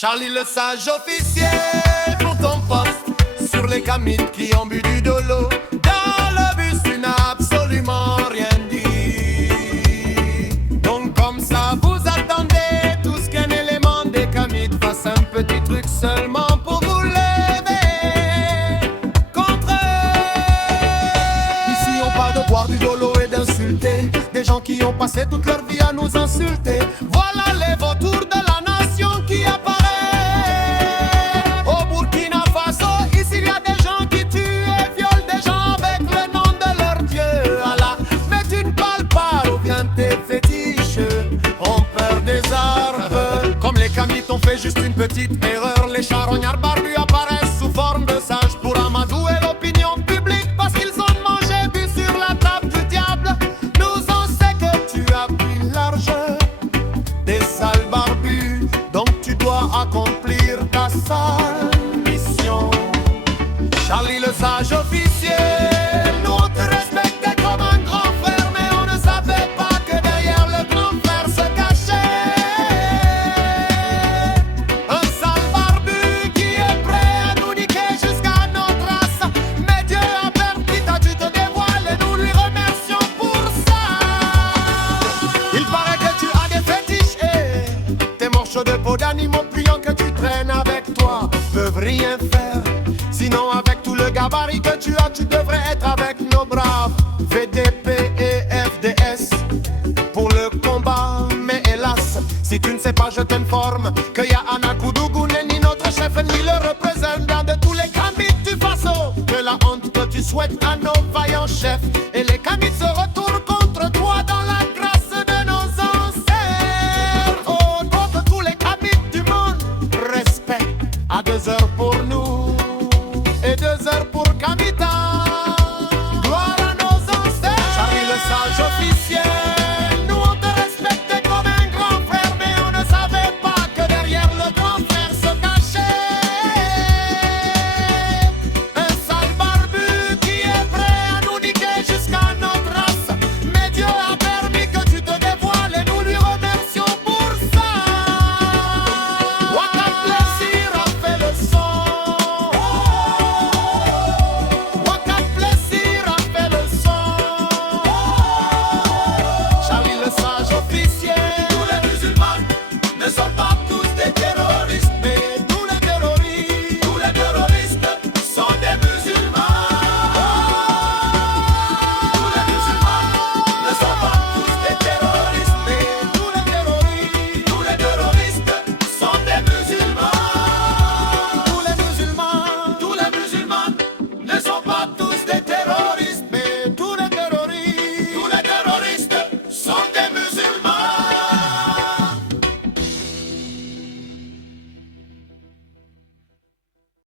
Charlie le sage officier pour ton poste sur les camites qui ont bu du dolo. Dans le bus tu n'as absolument rien dit. Donc comme ça vous attendez tous qu'un élément des camites fasse un petit truc seulement pour vous lever contre eux. Ici on parle de boire du dolo et d'insulter des gens qui ont passé toute leur vie à nous insulter. Voilà les vautours de la nation qui apparaissent. Au Burkina Faso, ici il y a des gens qui tuent et violent des gens avec le nom de leur Dieu. Allah, mais tu ne parles pas ou bien tes fétiches ont peur des arbres. Comme les camites ont fait juste une petite erreur, les charognards barbus apparaissent sous forme de sages pour amadouer l'opinion publique parce qu'ils ont mangé bu sur la table du diable. Nous on sait que tu as pris l'argent des sales barbus, donc tu dois accomplir ta sale mission. Charlie le sage officier, nous on te respectait comme un grand frère, mais on ne savait pas que derrière le grand frère se cachait un sale barbu qui est prêt à nous niquer jusqu'à notre race. Mais Dieu a permis ta tu te dévoiles et nous lui remercions pour ça. Il paraît que tu as des fétiches et tes morceaux de peau d'animaux pliants que tu traînes avec toi peuvent rien faire. Sinon avec tout le gabarit que tu as, tu devrais être avec nos braves VDP et FDS pour le combat. Mais hélas, si tu ne sais pas, je t'informe qu'il y a Anakoudou ni notre chef ni le représentant de tous les camites du Faso. Que la honte que tu souhaites à nos vaillants chefs et les camites se retournent contre toi dans la grâce de nos ancêtres. Oh, contre tous les camites du monde, respect à 2 heures pour nous et 2 heures pour Kamita.